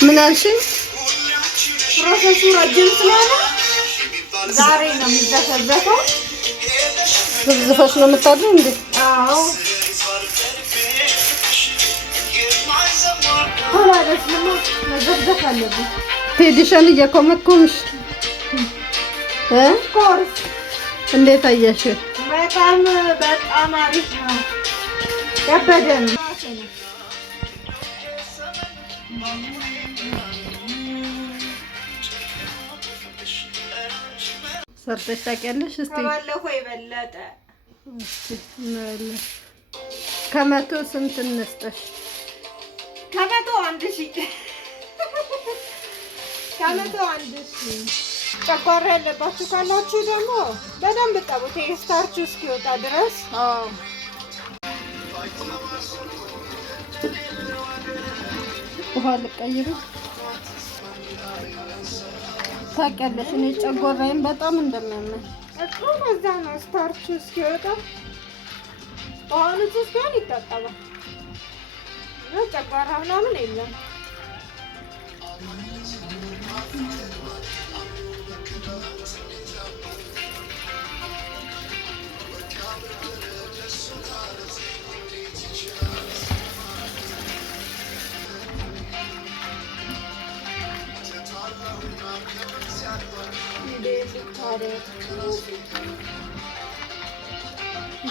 ምን አልሽኝ? ፕሮሰሱ ረጅም ስለሆነ ዛሬ ነው የሚዘፈዘፈው። ዝፍዝፈሽ ነው የምታድሪው እንዴ? አዎ ሆላደስ ነው መዘፍዘፍ አለብኝ። ቴዲሽን እየኮመኮምሽ ኮርስ እንዴት አየሽ? በጣም አሪፍ ነው። ከበደ ነው። ሰርተሽ ታውቂያለሽ? እስቲ ከባለፈው የበለጠ ከመቶ ስንት እንስጥሽ? ከመቶ 1000 ከመቶ 1000። ጨጓራ ያለባችሁ ካላችሁ ደግሞ በደንብ ጠቡት ስታርቹ እስኪወጣ ድረስ። አዎ ውሃ ልቀይሩ። ታውቂያለሽ እኔ ጨጓራዬን በጣም እንደሚያመኝ እኮ በዛ ነው ስታርቹ እስኪወጣ በኋላ እስኪሆን ይታጠባል። ጨጓራ ምናምን የለም።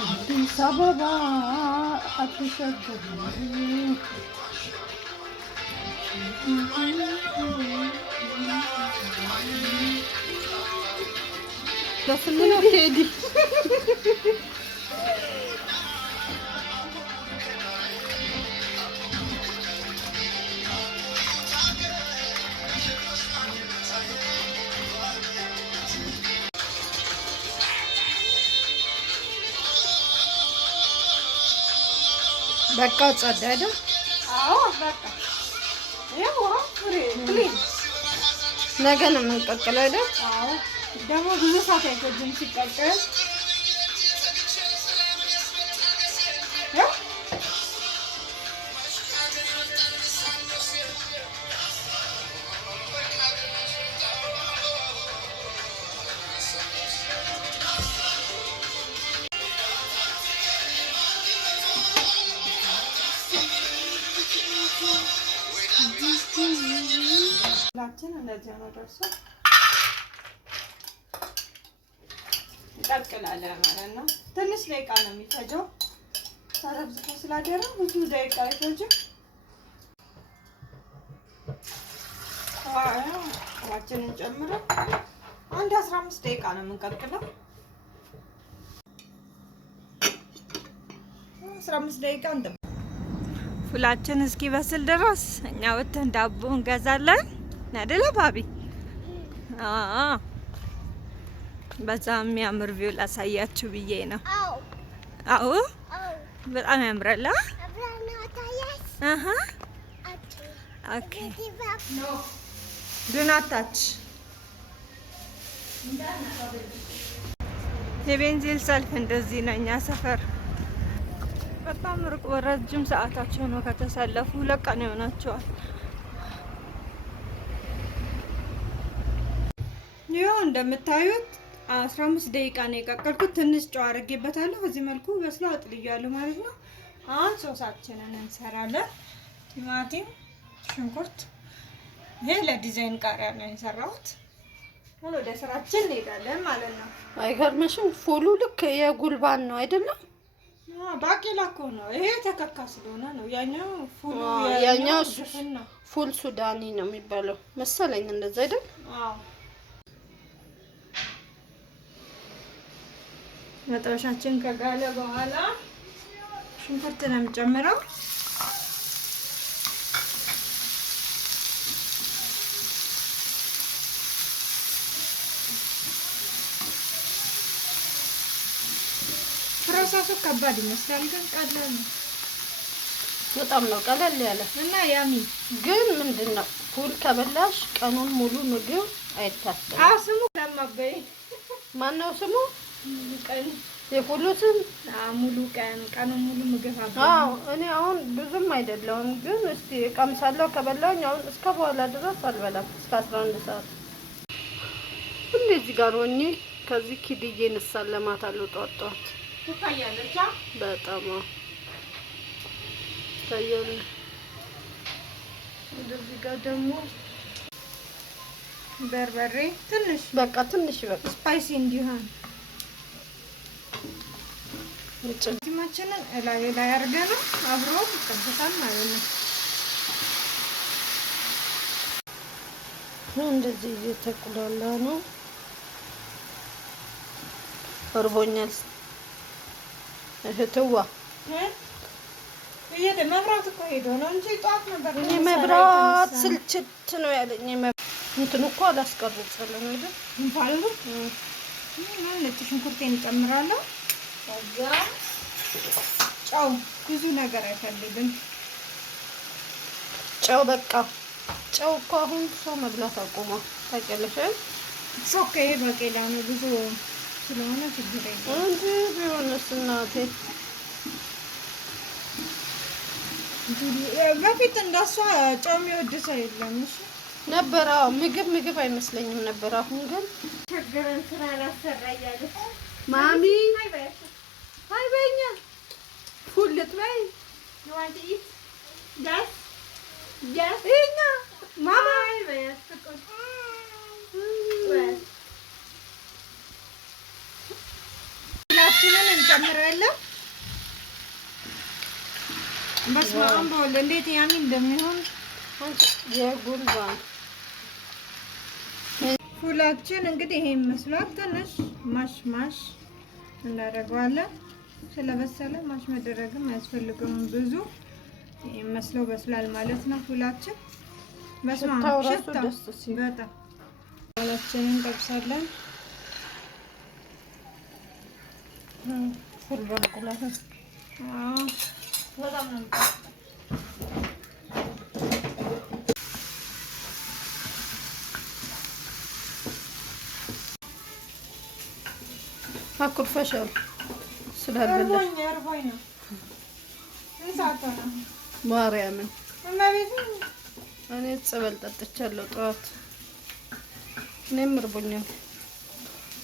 አዲስ አበባ አትሸገር በስምነ ቴዲ በቃ ጸዳ አይደል? አዎ በቃ ይሄው ክሊን። ነገ ነው የምንቀቅለው አይደል? አዎ ደግሞ ብዙ ሰዓት አይፈጅም ሲቀቀል። ላችን እንደዚህ ነው ደርሶ እንቀቅላለን ማለት ነው። ትንሽ ደቂቃ ነው የሚፈጀው። ተዘብዝፎ ስላደረ ብዙ ደቂቃ አይፈጅም። ዋችንን ጨምረን አንድ 15 ደቂቃ ነው የምንቀቅለው። 15 ደቂቃ እንደ ፉላችን እስኪበስል ድረስ እኛ ወተን ዳቦ እንገዛለን አይደለ ባቢ? በዛ የሚያምር ቪው ላሳያችሁ ብዬ ነው። አዎ በጣም ያምራል። ኦኬ ዱናታች የቤንዚን ሰልፍ እንደዚህ ነው እኛ ሰፈር። በጣም ሩቅ ረጅም ሰዓታቸው ነው ከተሰለፉ። 2 ቀን ይሆናቸዋል። ይኸው እንደምታዩት 15 ደቂቃ ነው የቀቀልኩት። ትንሽ ጨው አድርጌበታለሁ። በዚህ መልኩ በስሎ አጥልያለሁ ማለት ነው። አሁን ሶሳችንን እንሰራለን። ቲማቲም፣ ሽንኩርት፣ ይሄ ለዲዛይን ቃሪያ ነው የሰራሁት። ወደ ስራችን እንሄዳለን ማለት ነው። አይገርምሽም? ፉሉ ልክ የጉልባን ነው አይደለም? ባቄላ እኮ ነው ይሄ ተከካ ስለሆነ ነው። ያኛው ፉሉ ያኛው ፉል ሱዳኒ ነው የሚባለው መሰለኝ እንደዛ አይደል? አዎ መጥበሻችን ከጋለ በኋላ ሽንኩርት ነው የምጨምረው። ፕሮሰሱ ከባድ ይመስላል ግን ቀላል ነው። በጣም ነው ቀላል ያለ እና ያሚ ግን ምንድነው ፉል ከበላሽ ቀኑን ሙሉ ምግብ አይታሰብም። ስሙ ለማበይ ማነው ስሙ? የፉሉትን ሙሉ ቀን ሙሉ ምግብ አዎ እኔ አሁን ብዙም አይደለሁም፣ ግን እስቲ ቀምሳለሁ። ከበላሁኝ አሁን እስከ በኋላ ድረስ አልበላም እስከ 11 ሰዓት እንደዚህ ጋር ሆኜ ከዚህ ኪድዬ እንሳለማታለሁ ጧት ጧት ትታያለች። በጣም ታየለ። እንደዚህ ጋር ደግሞ በርበሬ ትንሽ በቃ ስፓይሲ እንዲሆን ቲማችንን ላይ አድርገን አብሮ ይጠበሳል ማለት ነው። እንደዚህ እየተቁላላ ነው። እርቦኛል እህትዋ። መብራት እኮ ሄዶ ነው እንጂ ጠዋት ነበር። እኔ መብራት ስልችት ነው ያለኝ። እንትን እኮ አላስቀርጽልም አይደል? እንፋሉ ነጭ ሽንኩርቴን እጨምራለሁ። ከዛ ጨው ብዙ ነገር አይፈልግም። ጨው በቃ ጨው እኮ አሁን ሰው መብላት አቆማ ታውቂያለሽ አይደል? ኦኬ በቄላ ነው ብዙ ስለሆነ ችግር የለም እንጂ ቢሆንስ እናቴ በፊት እንደሷ ጨው የሚወድ ሰው የለም። እሺ ነበር። ምግብ አይመስለኝም ነበር። አሁን ግን ቸገረን ስራ ላሰራ እያለች ማሚ ሃይ በኛ ፉል ልትበይ you want to eat yes እኛ ማማ ሁላችንን እንጨምራለን። በስመ አብ በወልድ እንዴት ያሚ እንደሚሆን የጉልባን ፉላችን እንግዲህ ይሄ ይመስላል። ትንሽ ማሽ እናደርገዋለን። ስለበሰለ ማሽ መደረግም አያስፈልገውም ብዙ። ይሄ መስለው በስላል ማለት ነው ፉላችን። በስመ አብ ሽታው በጣም ፉላችንን እንጠብሳለን። ፉል በእንቁላል በጣም ነው አኩርፈሻል ስላልበላሽ እርቦኝ ነው እንሳተ ነው ማርያምን እማቤት እኔ ጸበል ጠጥቻለሁ ጠዋት። እኔም እርቦኛል።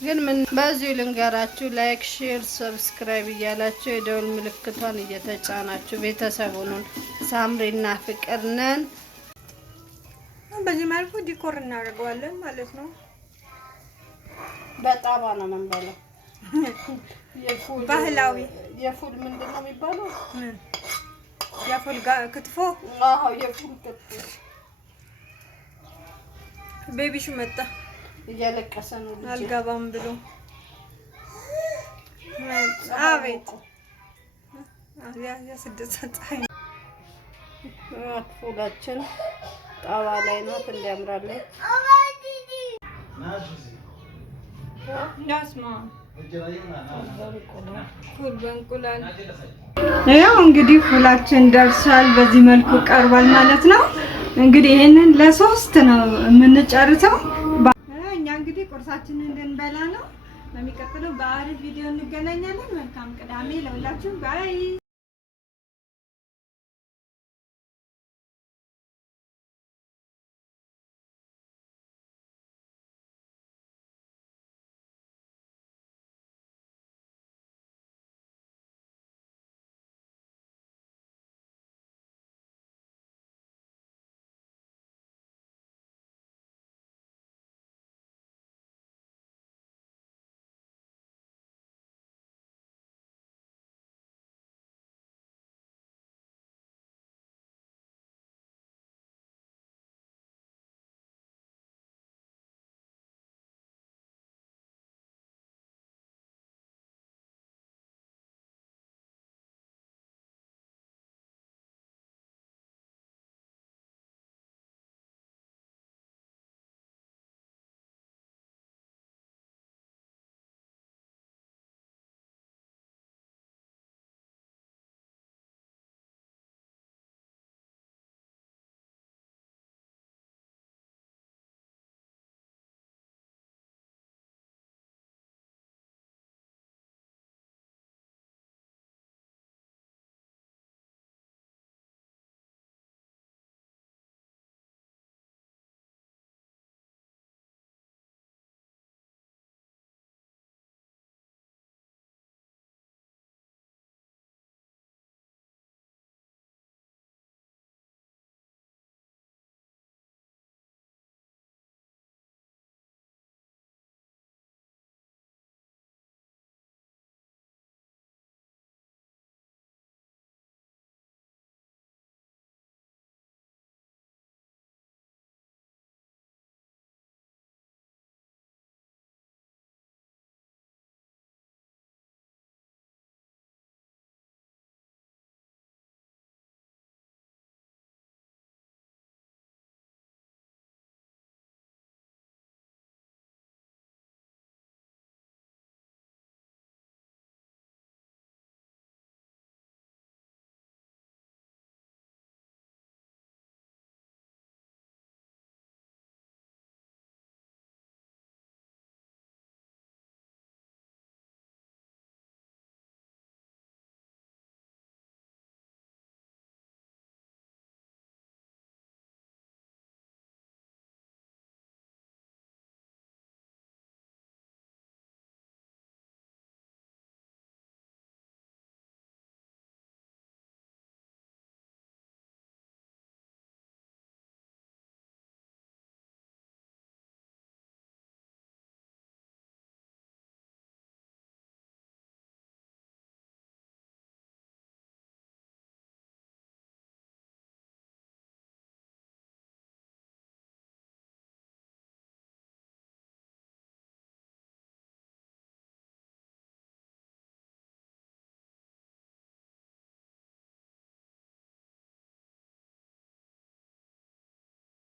ግን ምን በዚሁ ልንገራችሁ፣ ላይክ፣ ሼር፣ ሰብስክራይብ እያላችሁ የደውል ምልክቷን እየተጫናችሁ ቤተሰብ ሁኑን። ሳምሪና ፍቅር ነን። በዚህ መልኩ ዲኮር እናደርገዋለን ማለት ነው። በጣም ነው የምንበላው። ባህላዊ የፉል ምንድን ነው የሚባለው? የፉል ክትፎ። አዎ የፉል ክትፎ። ቤቢሹ መጣ እያለቀሰ ነው ልጅ አልገባም ብሎ። አቤት ያ ስድስት ፀሐይ ፉላችን ጣዋ ላይ ናት። እንዲያምራለች ዳስማ ፉል በእንቁላል። ያው እንግዲህ ፉላችን ደርሷል። በዚህ መልኩ ቀርቧል ማለት ነው። እንግዲህ ይሄንን ለሶስት ነው የምንጨርሰው። እኛ እንግዲህ ቁርሳችንን እንድንበላ ነው። በሚቀጥለው በአሪፍ ቪዲዮ እንገናኛለን። መልካም ቅዳሜ ለሁላችሁም። ባይ